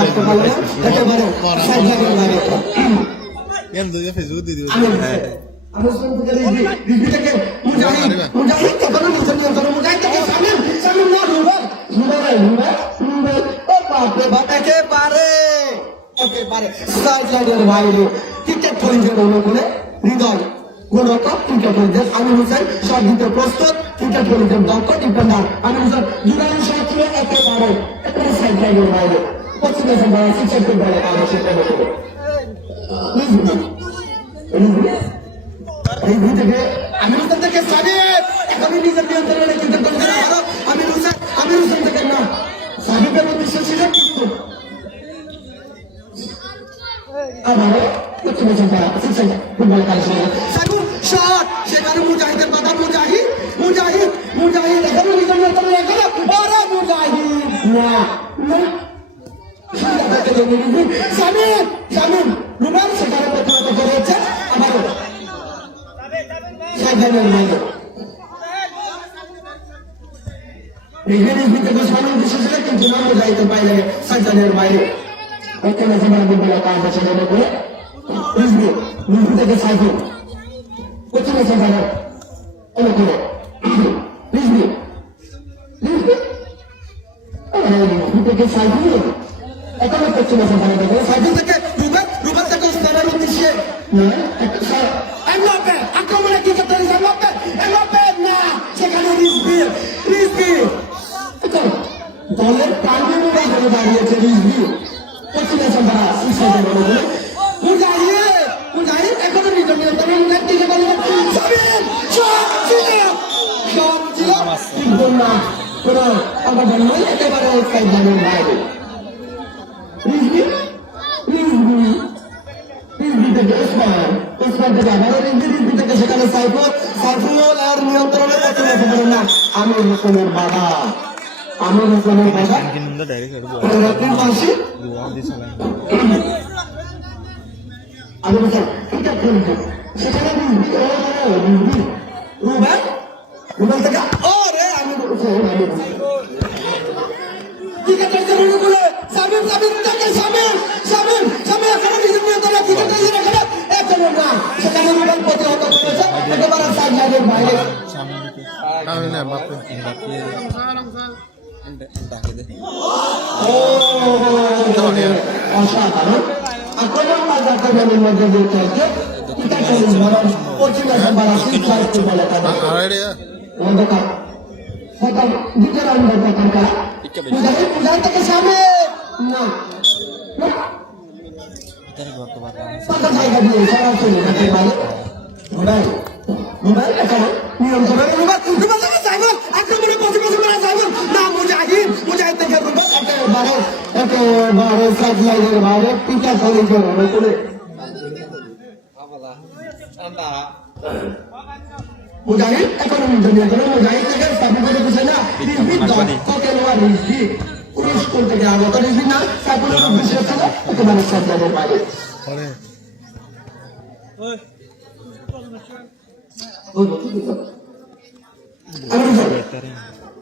আসতে পারলে একেবারে সাইড লাইনের বাইরে ফেসবুক দিয়ে দিও রিজভি থেকে মুজাহিদ এখনো নিজের নিয়ন্ত্রণ মুজাহিদ থেকে সামিম না রুবেল ও বাপরে বাপ একেবারে সাইড লাইনের বাইরে ক্রিকেট খেলছেন অনুকূলে হৃদয় গোলরক্ষক ক্রিকেট খেলছেন আমির হোসেন শট দিতে প্রস্তুত ক্রিকেট খেলছেন দক্ষ ডিফেন্ডার আমির হোসেন জুরানি শট ছিল একেবারে সাইড লাইনের বাইরে পশ্চিমে সিক্সের বলে আবশ্যক রিজভি থেকে আমির হোসেন থেকে সাবিব এখনই নিজের নিয়ন্ত্রণে ক্রিকেট খেলছেন আমির হোসেন থেকে না সাবিবের উদ্দেশ্য ছিল কিন্তু আবারও পশ্চিমে সিক্সের ফুটবল খেলা সাইফুল শট সেখানে মুজাহিদের বাধা মুজাহিদ এখনো নিজের নিয়ন্ত্রণে এখনো ওরে মুজাহিদ না সামিম রুবেল সেখানে প্রতিহত করেছে আবারও রিজভি থেকে সামিম বিশেষ কিন্তু না মুজাহিদের বাইরে সাইডের বাইরে এখানে বলা কাজ আছে করে রিজভি থেকে সাইফুল পশ্চিমে সেখানে অনুকূলে রিজভি থেকে সাইফুল এখনো পশ্চিমে সেখানে সাইফুল থেকে রুবেল থেকে উসমানের উদ্দেশ্যে এমবাপ্পে আক্রমণে কি করতে এমবাপ্পে না সেখানে রিজভি দলের প্রাণীরা ধরে দাঁড়িয়েছে রিজভি পশ্চিমে সেখানে মুজাহিদ এখনো নিজের নিয়ন্ত্রণে একেবারে বাইরে রিজভি থেকে উসমান থেকে আবার রিজভি থেকে সেখানে সাইফুল আর নিয়ন্ত্রণে না আমির হোসেনের বাধা আমির হোসেনের বাধা রত্নের পাশে আমির হোসেন ক্রিকেট খেলছে সেখানে রুবেল রুবেল থেকে ওরে আমির হোসেন ক্রিকেটের জন্য বলে সামিম সামিম থেকে সামিম সামিম সামিম এখানে নিজের নিয়ন্ত্রণে ক্রিকেটের জন্য এখানে একদম না সেখানে রুবেল প্রতিহত করেছে একেবারে সাইড লাইনের বাইরে অসাধারণ আক্রমণ বাজারের মধ্যে দিয়ে চলছে পশ্চিমে বাড়া সিক্স বলে অন্ধকার প্রথম দ্বিতীয় রাউন্ডের প্রথম খেলা পূজা থেকে সামনে না ফাঁকা জায়গা দিয়ে সরাসরি মোবাইল মোবাইল এখানে নিয়ম করে রুবেল থেকে সাইবল আক্রমণে পশ্চিমে বাড়া সাইবল না মুজাহিদ থেকে রুবেল একেবারে সাইড লাইনের বাইরে পিটা করে করে মুজাহিদ এখন মুজাহিদ থেকে সাপোর্ট করে দিচ্ছে না রিজভি কত নেওয়া রিজভি স্কুল থেকে আগত রিজভি না সাপোর্ট করে দিচ্ছে একেবারে সাইড লাইনের বাইরে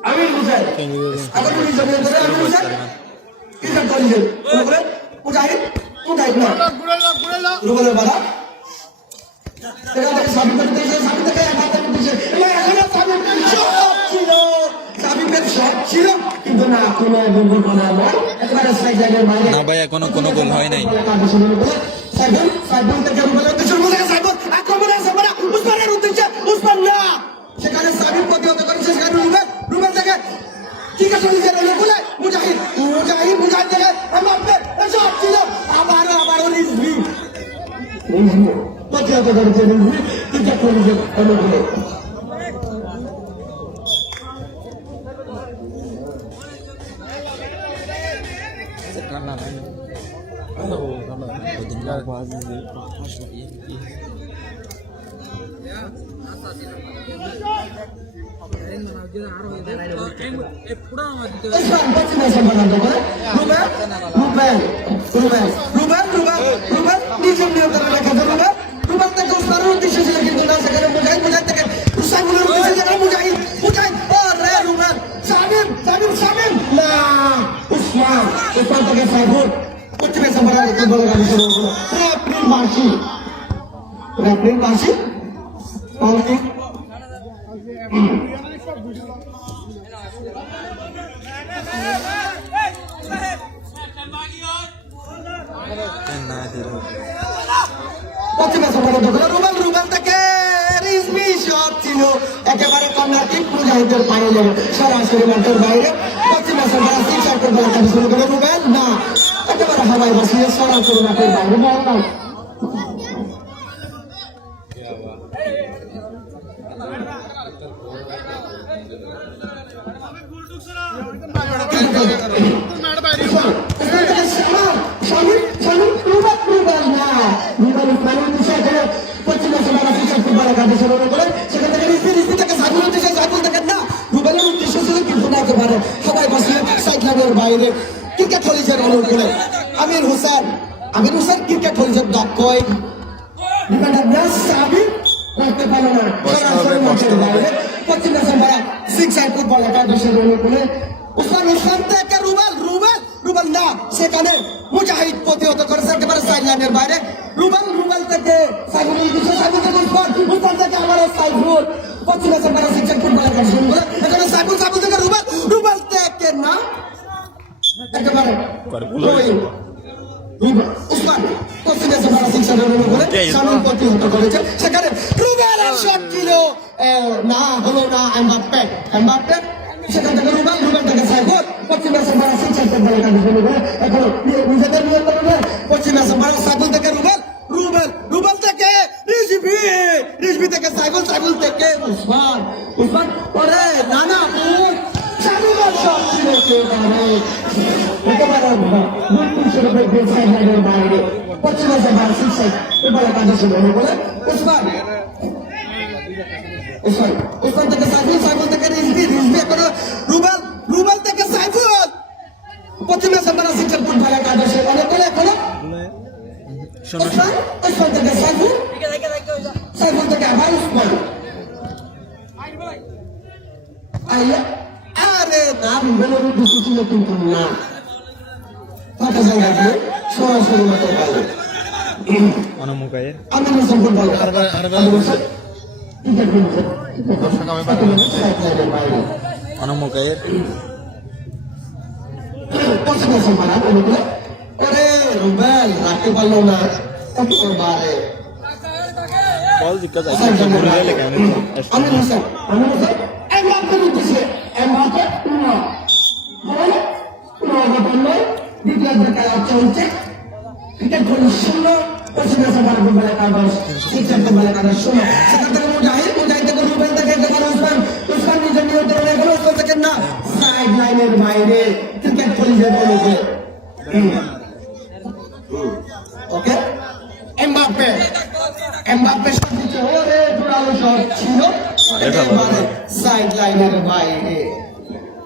আমির হোসেন আবার আমির হোসেন ক্রিকেট কলেজের মুজাহিদ মুজাহিদ না রুবেলের বাধা সেখান থেকে সাবিক করে দিয়েছে সাবিক থেকে একাতে দিয়েছে এবং এখানে সাবিকের শট ছিল কিন্তু না কোনো দুর্ঘটনা নয় একেবারে সাইড লাইনের বাইরে না ভাই এখনো কোনো গোল হয় নাই সাইবন থেকে রুবেলের উদ্দেশ্যে সাইবন আক্রমণে সামরা উসমানের উদ্দেশ্যে উসমান না সেখানে সাবিক প্রতিহত করেছে সেখানে রুবেল থেকে ঠিক আছে নিজের বলে মুজাহিদ থেকে আমার শট ছিল আবারও রিজভি প্রতিহত করেছে রিজভি ক্রিকেট কলেজের অনুকূলে একেবারে কর্নার মুজাহিদের পায়ে যাবে সরাসরি মাঠের বাইরে পশ্চিমে শুরু করে রুবেল না একেবারে হাওয়ায় বসিয়ে সরাসরি মাঠের বাইরে বল না বাইরে ক্রিকেট কলেজের অনুকূলে আমির হোসেন ক্রিকেট কলেজের দক্ষই রাখতে পারে না সরাসরি মাঠের বাইরে পশ্চিমে সিক্স সাইড ফুটবল একাদশের অনুকূলে উসমান থেকে রুবেল না সেখানে মুজাহিদ প্রতিহত করেছে একেবারে সাইড লাইনের বাইরে রুবেল থেকে সাইফুল থেকে উসমান থেকে আমার সাইফুল পশ্চিমে সিক্স সাইড ফুটবল একাদশের অনুকূলে এখানে সাইফুল থেকে রুবেল থেকে না একেবারে উসমান পশ্চিমে সিক্স সাইড অনুকূলে সামিল প্রতিহত করেছে সেখানে রুবেলের শট ছিল না হলো না এমবাপ্পে সেখান থেকে রুবেল থেকে সাইফুল পশ্চিমে সিক্স সাইড ফুটবল একাদশের অনুকূলে এখন নিজেদের নিয়ন্ত্রণে পশ্চিমে সাইফুল থেকে রুবেল থেকে রিজভি থেকে সাইফুল থেকে উসমান পরে নানা সামিমের শট ছিল একেবারে বাইরে পশ্চিমে সিক্স সাইড ফুটবল একাদশের অনুকূলে উসমান ওসমান থেকে সাইফুল, সাইফুল থেকে রিজভি, রিজভি এখনো রুবেল, রুবেল থেকে সাইফুল। পশ্চিমে সামনে সিক্সের ফুট ভালো কাজ আছে অনেক করে এখনো ওসমান, ওসমান থেকে সাইফুল, সাইফুল থেকে আবার ওসমান। আরে না রুবেলের বেশি ছিল কিন্তু না ফাটা জায়গা দিয়ে সরাসরি মতো পাইলে অনমুকায়ের আমি হোসেন ফুটবল অনমুকায়ের রুবেল রাখতে পারলো না বারে বল দিক্কত আছে আমি হোসেন এমবাপ্পে দিচ্ছে এমবাপ্পে দ্বিতীয় খেলা চলছে ক্রিকেট খেলা শূন্য পশ্চিমে সবার ফুটবলের কাগজ শিক্ষক ফুটবলের কাগজ শূন্য সেখান থেকে মুজাহিদ, মুজাহিদ থেকে রুবেল থেকে দেখেন ওসমান, ওসমান নিজের নিয়ন্ত্রণে গেল, ওসমান থেকে না সাইড লাইনের বাইরে ক্রিকেট পুলিশের বলবে ওকে এমবাপ্পে, এমবাপ্পে শট দিচ্ছে ওরে জোরালো শট ছিল একেবারে সাইড লাইনের বাইরে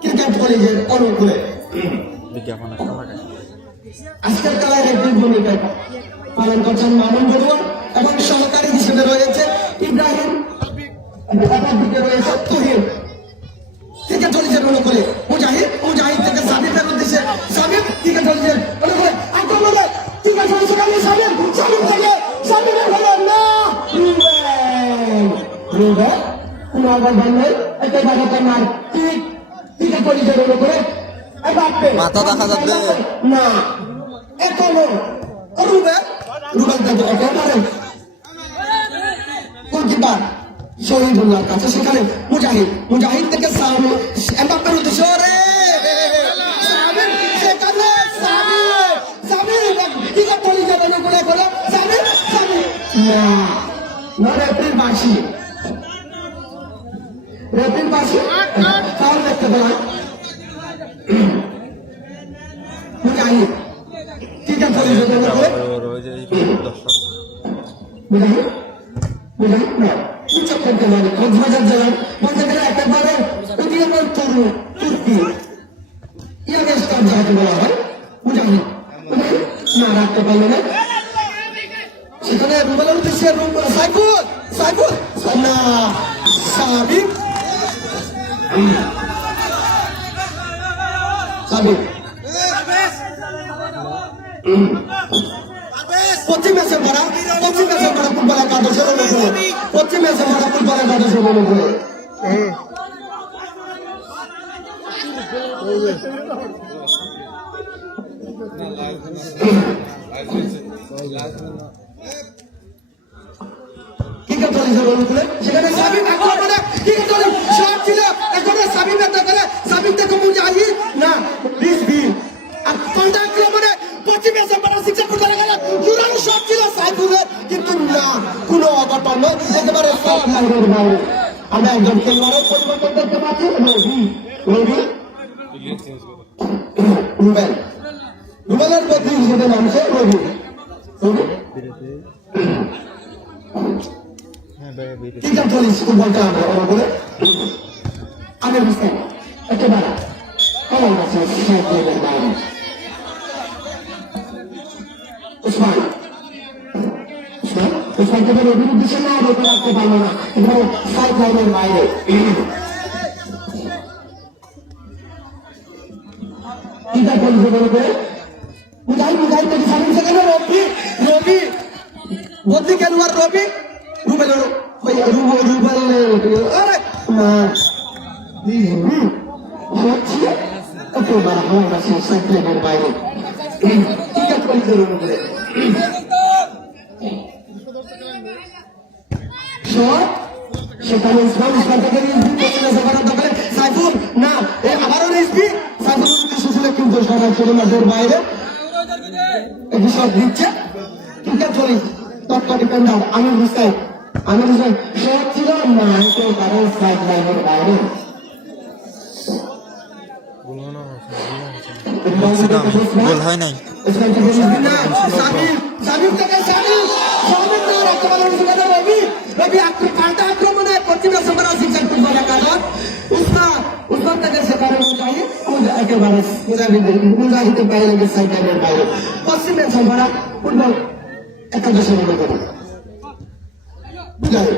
ক্রিকেট পুলিশের অনুকূলে। বিজ্ঞাপন একটা লাগায় আজকের খেলায় রেফারির ভূমিকা পালন করছেন মামুন বড়ুয়া এবং সহকারী হিসেবে রয়েছে ইব্রাহিম, অপর দিকে রয়েছে তুহিন। ক্রিকেট চলছেন অনুকূলে মুজাহিদ, মুজাহিদ থেকে সাবিবের উদ্দেশ্যে সাবিব ক্রিকেট চলছেন অনুকূলে আক্রমণে ক্রিকেট চলছে খালি সাবিব, সাবিব থেকে সাবিবের হলো না রুবেল, রুবেল কোনো অবদান নেই একটা জায়গাতে মার ঠিক ক্রিকেট চলছেন অনুকূলে মাথা দেখা যাচ্ছে না এখনো রুবেল, রুবেল দেখো একেবারে গোলকিপার শহীদুল্লাহর কাছে সেখানে মুজাহিদ, মুজাহিদ থেকে সামনে এমবাপ্পের উদ্দেশ্যে রে সাবির সেখানে সাবির, সাবির ক্রিকেট চলে যাবে বলে বলে সাবির, সাবির না না রেফারির বাঁশি, রেফারির বাঁশি ফাউল দেখতে পেলাম মুজাহিদ ক্রিকেট চলে যাবে বলে দর্শক মুজাহিদ, মুজাহিদ না কিছু করতে পারে কক্সবাজার জেলার বলতে গেলে একেবারে উদীয়মান তরুণ তুর্কি ইয়াঙ্গ স্টার যাকে বলা হয় মুজাহিদ, মুজাহিদ না রাখতে পারলো না সেখানে রুবেলের উদ্দেশ্যে সাইফুল, সাইফুল না সাবিক, সাবিক পশ্চিম এসে পড়া, পশ্চিম এসে পড়া ফুটবল একাদশের অনুকূলে, পশ্চিম এসে পড়া ফুটবল একাদশের অনুকূলে ক্রিকেট চলেছে অনুকূলে সেখানে সাবিক আক্রমণে ক্রিকেট চলে শট ছিল এখন সাবিক থেকে সাবিক থেকে মুজাহিদ না রিজভি কোনটা আক্রমণে পশ্চিমে এসে পড়া সিক্সের ফুট করে গেল জোরালো শট ছিল সাইফুলের কিন্তু না কোনো অঘটন নয় একেবারে সাইড লাইনের বাইরে। আমরা একজন খেলোয়াড়ের পরিবর্তন করতে পারছি রবি, রবি রুবেল, রুবেলের বদলি হিসেবে নামছে রবি, রবি ক্রিকেট পুলিশ ফুটবলটা আমরা বলে আগে বুঝতে একেবারে কেমন আছে সাইড লাইনের বাইরে ওসমান, ওসমান, ওসমান থেকে রবির উদ্দেশ্যে না রবি রাখতে পারলো না এবং সাইড লাইনের বাইরে ক্রিকেট পুলিশ বলে মুজাহিদ, মুজাহিদ থেকে সামনে সেখানে রবি, রবি বদলি খেলোয়াড় রবি রুবেল, রুবেল আরে না হচ্ছে একেবারে আমার কাছে সাইড লাইনের বাইরে ক্রিকেট পুলিশের অনুকূলে শট সেখানে ইসলাম, ইসলাম থেকে সাইফুল না আবারও রিজভি, সাইফুল সুশীল কিন্তু সরাসরি মাঠের বাইরে একটি শট দিচ্ছে ক্রিকেট পুলিশ তৎকাল ডিফেন্ডার আমির হোসেন, আমির হোসেন শট ছিল না একেবারে সাইড লাইনের বাইরে গোল হয় নাই রবি রবি পাল্টা আক্রমণে পশ্চিমে একেবারে মুজাহিদের বাইরে সাইড লাইনের বাইরে পশ্চিম সম্পারা ফুটবল একাদশের মনে করি বুঝাই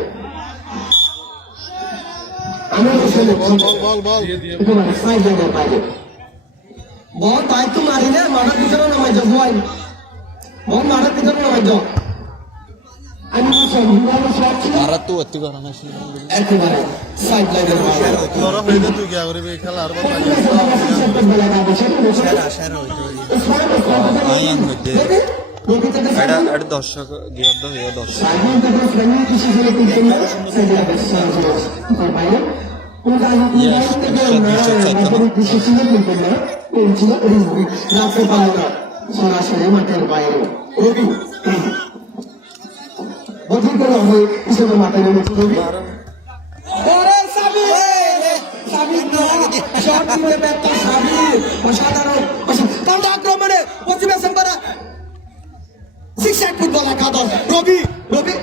আমি একেবারে সাইড লাইনের বাইরে বল তাই তো মারি না মারার পিছনে নামাই যাও ভাই বল মারার পিছনে নামাই যাও আমি মারা তো অতি করা না একেবারে সাইড লাইনের বাইরে তোরা হইলে তুই কি করবি খেলা আর এটা দর্শক দিয়ে দর্শক সরাসরি মাঠের বাইরে রবি বদল করা হবে হিসেবে মাথায় নেমেছে রবি আক্রমণে পশ্চিমে সম্পারা সিক্স ফুটবল একাদশ রবি রবি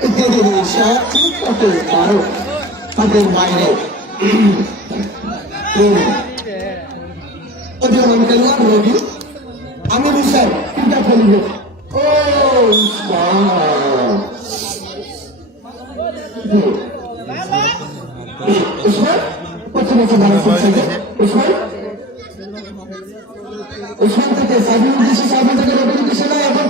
তাদের বাইরে রবি আমি বুঝলাম তিনটা খেলবে ও উসমান পশ্চিমে সম্পারা উসমান থেকে সাবির উদ্দেশ্যে সাবির থেকে রবির উদ্দেশ্যে না এখন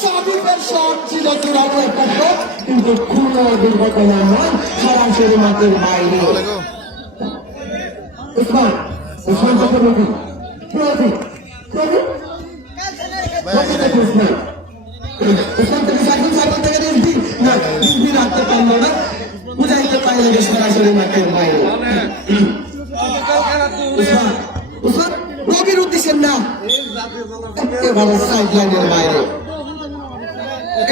সাবিকের শট ছিল চূড়ান্ত একটা শট কিন্তু কোনো দুর্ঘটনা নয় সরাসরি মাঠের বাইরে উসমান উসমান থেকে রবি রবি রবি রবি থেকে উসমান উসমান থেকে সাবির সাবির থেকে রিজভি না রিজভি রাখতে পারলো না বুঝাইতে পারলে যে সরাসরি মাঠের বাইরে উসমান উসমান রবির উদ্দেশ্যে না একেবারে সাইড লাইনের বাইরে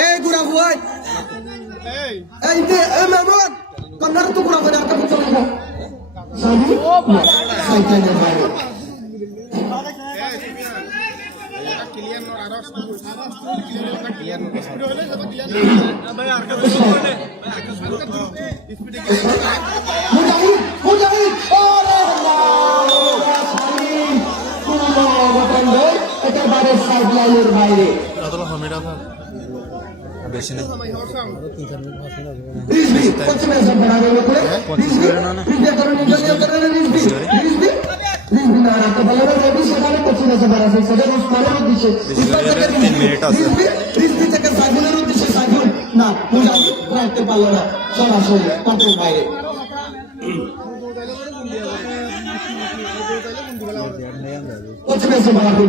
এই গুড়া বুয়াই এই যে মেমন কন্নার তো গুড়া করে একটা বুঝতে পারবো সাবি সাইড লাইনের বাইরে মুজাহিদ মুজাহিদ একেবারে সাইড লাইনের বাইরে বেশি নেই পশ্চিমে সম্পাদনের উপরে না রাখতে পারলো না রবি সেখানে পশ্চিমে সম্পাদন সেখানে উসমানের উদ্দেশ্যে 3 মিনিট আছে রিজভি থেকে সাইফুলের উদ্দেশ্যে সাইফুল না মুজাহিদ রাখতে পারলো না সরাসরি মাঠের বাইরে পশ্চিমে সম্পাদন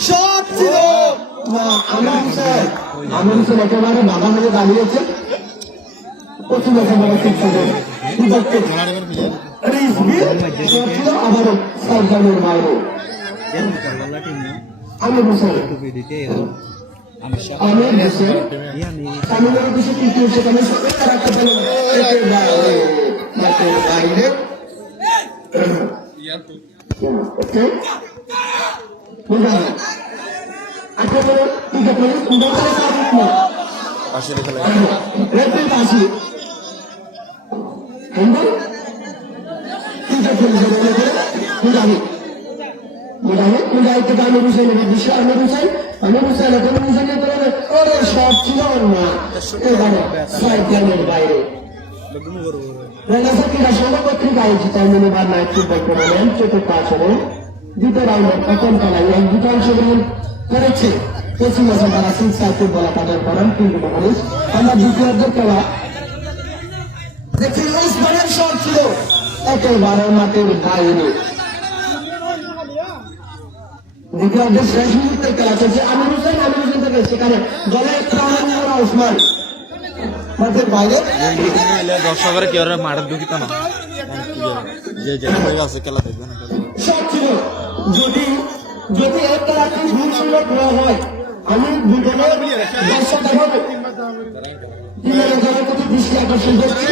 সব ছিল আমার হুসেন একেবারে বাধা হয়ে দাঁড়িয়েছে পশ্চিমে সম্পাদন আবারও সাবধানের বাইরে আমির হোসেন সামিনের উদ্দেশ্যে তৃতীয় সেখানে রাখতে পারলেন বাইরে আসলে খেলা মুজাহিদ থেকে আমির হুসেনের উদ্দেশ্যে আমির হুসেন ওরে সব ছিল না এবারে সাইড লাইনের বাইরে ক্রীড়া সংঘ কর্তৃক আয়োজিত মিনিবার নাইট ফুটবল টুর্নামেন্ট চতুর্থ আসরে দ্বিতীয় রাউন্ডের প্রথম খেলায় এক দুটো অংশগ্রহণ করেছে পশ্চিম তারা সিক্স ফুটবল একাদশ বনাম তিনটি মানুষ আমরা দ্বিতীয়ার্ধের খেলা দেখি উসমানের শট ছিল একেবারে মাঠের বাইরে দ্বিতীয়ার্ধের শেষ মুহূর্তে খেলা চলছে আমির হোসেন থেকে সেখানে দলে একটা উসমান মাঠের বাইরে দর্শকের কি ওরা মাঠের ঢুকিত না যে যেটা হয়ে গেছে খেলা দেখবে না শট ছিল যদি যদি একটা রাত্রি ভুল সুযোগ না হয় আমি দুজনে দর্শক দেখাবো প্রতি দৃষ্টি আকর্ষণ করছি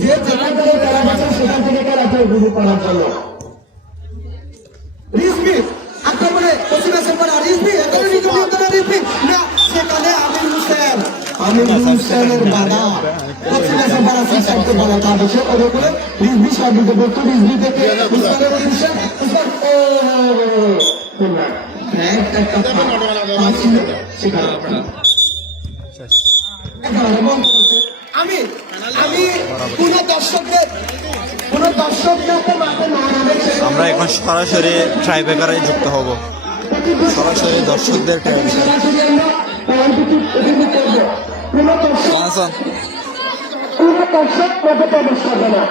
যে যেখান থেকে খেলা গেছে সেখান থেকে খেলাকে উপভোগ করার জন্য রিজভি আক্রমণে পশ্চিমে সম্পাদন রিজভি এখানে রিজভি না সেখানে আমির হোসেনের বাধা পশ্চিমা সাম্পারা সিক্স একটু বলা কাছে ওদের করে রিজবি সাবিতে বলতো রিজবি থেকে উসমানের উদ্দেশ্যে উসমান একটা ছিল সেখানে আমি আমি কোন দর্শকদেরকে মাঠে না রেখে আমরা এখন সরাসরি ট্রাইব্রেকারে যুক্ত হব, সরাসরি দর্শকদের ট্রাইব্রেকার। কোনো দর্শক মাঠে প্রবেশ করবে না,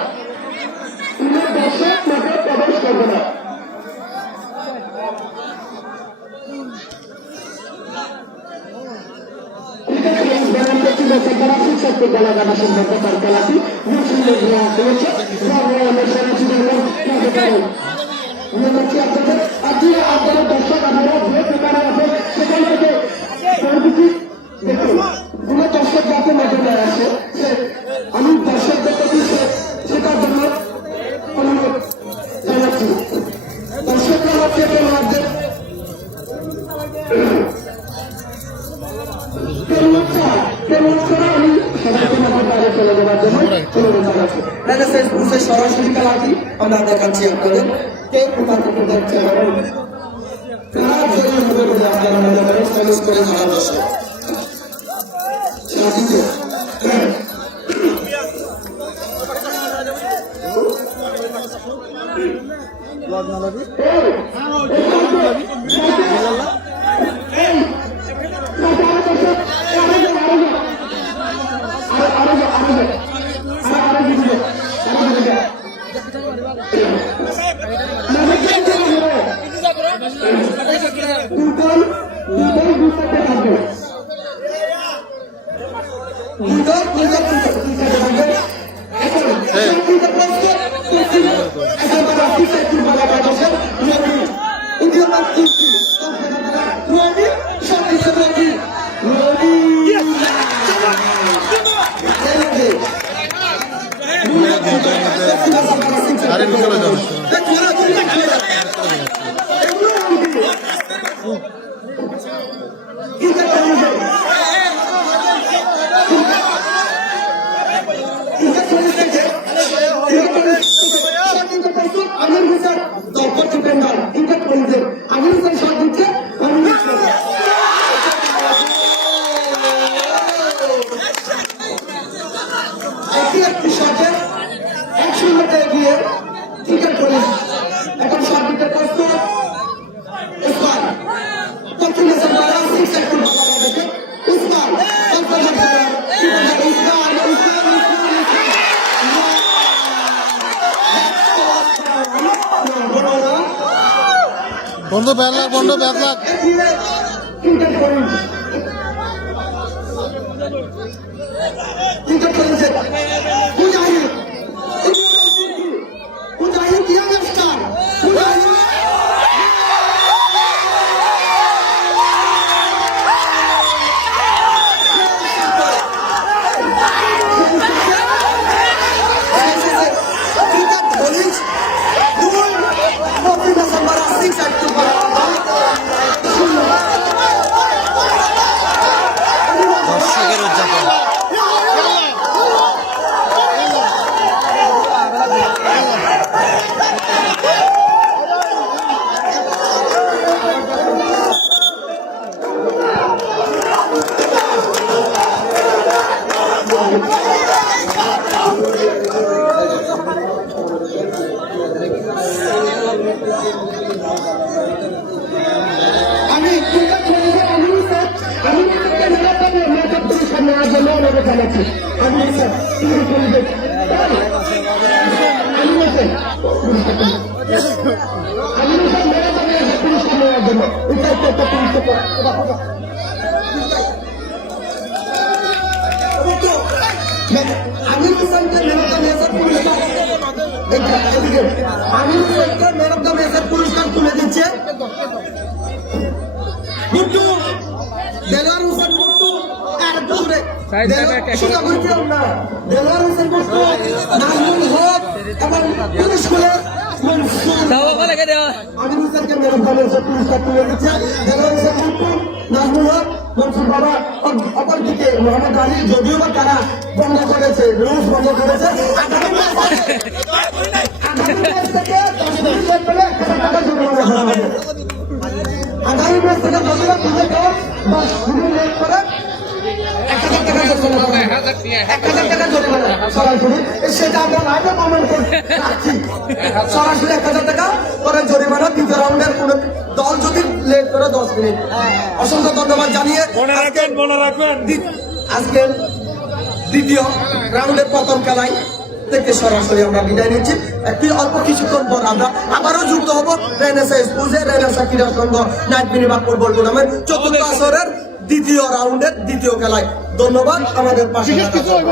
কোনো দর্শক মাঠে প্রবেশ করবে না। আমি দর্শকদের প্রতি সেটার জন্য অনুরোধ জানাচ্ছি। দর্শকরা হচ্ছে তোমাদের আমি সবাইকে মাঠের বাইরে চলে যাওয়ার জন্য অনুরোধ জানাচ্ছি। সরাসরি খেলাটি আমরা দেখাচ্ছি আপনাদের কেউ কোথা থেকে দেখছে খেলার জন্য হবে বলে আপনারা মনে করেন চ্যালেঞ্জ করে খেলা বসে আরে চলে যাবে একটি শটে 1-0 এগিয়ে ক্রিকেট পুলিশ এখন শট দিতে প্রস্তুত উসমান পশ্চিমা সাম্পারা সিক্স একটু বলা গেছে উসমান বন্ধু ব্যাট লাগ, বন্ধু ব্যাট লাগ। ক্রিকেট পুলিশ ক্রিকেট পুলিশের মুজাহিদ ইয়াং স্টার মুজাহিদ ক্রিকেট পুলিশ দুই পশ্চিমা সাম্পারা সিক্স একটু দর্শকের উদযাপন। আমি ক্রিকেট পুলিশের আমি নেওয়ার জন্য অনুরোধ জানাচ্ছি। আমি স্যার ক্রিকেট পুলিশের পুরস্কার নেওয়ার জন্য আমির হোসেনকে ম্যান অফ দ্য ম্যাচের পুরস্কার আমির হোসেনকে ম্যান অফ দ্য ম্যাচের পুরস্কার তুলে দিচ্ছে গুড্ডু দেলোয়ার হোসেন গুড্ডু একটু দূরে দেলোয়ার হোসেন গুড্ডু নাজমুল হক এবং পুরস্কার আমির হোসেনকে ম্যান অফ দ্য ম্যাচের পুরস্কার তুলে দিচ্ছে দেলোয়ার হোসেন গুড্ডু নাজমুল হক মনসুর বাবা, অপরদিকে মোহাম্মদ আলী, যদিও বা তারা বন্ধ করেছে, রুলস বন্ধ করেছে। আগামী ম্যাচ থেকে 10 মিনিট লেট পেলে 1000 টাকা জরিমানা করা হবে। আগামী ম্যাচ থেকে যদিও বুঝে যাও 10 মিনিট লেট করে 1000 টাকা জরিমানা করা হবে। 1000 টাকা জরিমানা সরাসরি, সেটা আমরা লাইভে কমেন্ট করে রাখছি। সরাসরি 1000 টাকা করে জরিমানা, দ্বিতীয় রাউন্ডের কোন দল যদি লেট করে 10 মিনিট। অসংখ্য ধন্যবাদ জানিয়ে মনে রাখবেন আজকে দ্বিতীয় রাউন্ডের প্রথম খেলায় থেকে সরাসরি আমরা বিদায় নিচ্ছি। একটি অল্প কিছুক্ষণ পর আমরা আবারও যুক্ত হব রেনেসা স্কুলে, রেনেসা ক্রীড়া সংঘ নাইট মিনিবাগ ফুটবল টুর্নামেন্ট চতুর্থ আসরের দ্বিতীয় রাউন্ডের দ্বিতীয় খেলায়। ধন্যবাদ আমাদের পাশে থাকার জন্য।